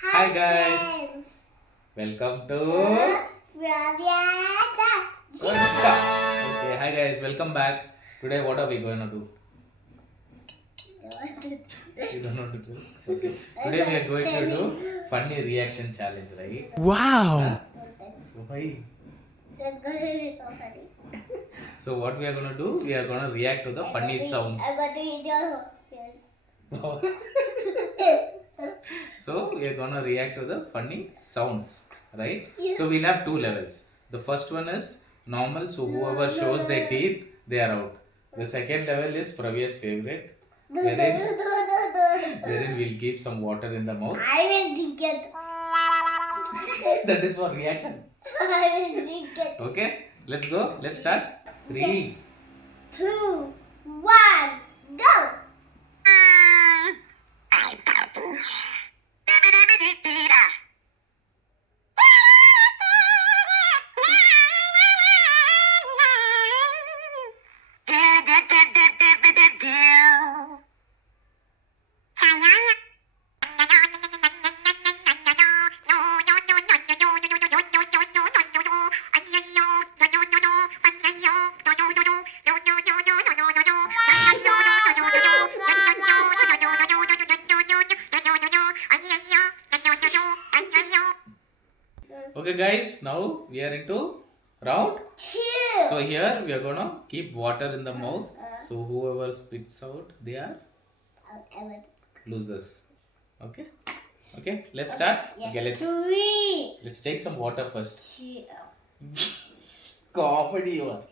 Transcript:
Hi guys, welcome to Good Stuff. Okay, hi guys, welcome back. Today, what are we going to do? You don't know to do? Okay. Today we are going to do funny reaction challenge, right? Wow! Why? That's gonna be so funny. So what we are going to do? We are going to react to the funny sounds. I'm going to eat your So we are going to react to the funny sounds, right? yes. So we'll have two levels. The first one is normal, so whoever shows their teeth, they are out. The second level is Pravya's favorite, wherein we'll keep some water in the mouth. I will drink it. That is for reaction. I will drink it. Okay, let's go. Let's start. 3. 2, 1, go! Okay, guys, now we are into round. So here we are gonna keep water in the mouth. So whoever spits out, they are losers. Okay. Okay. Let's start. Okay. Let's take some water first. Comedy you are.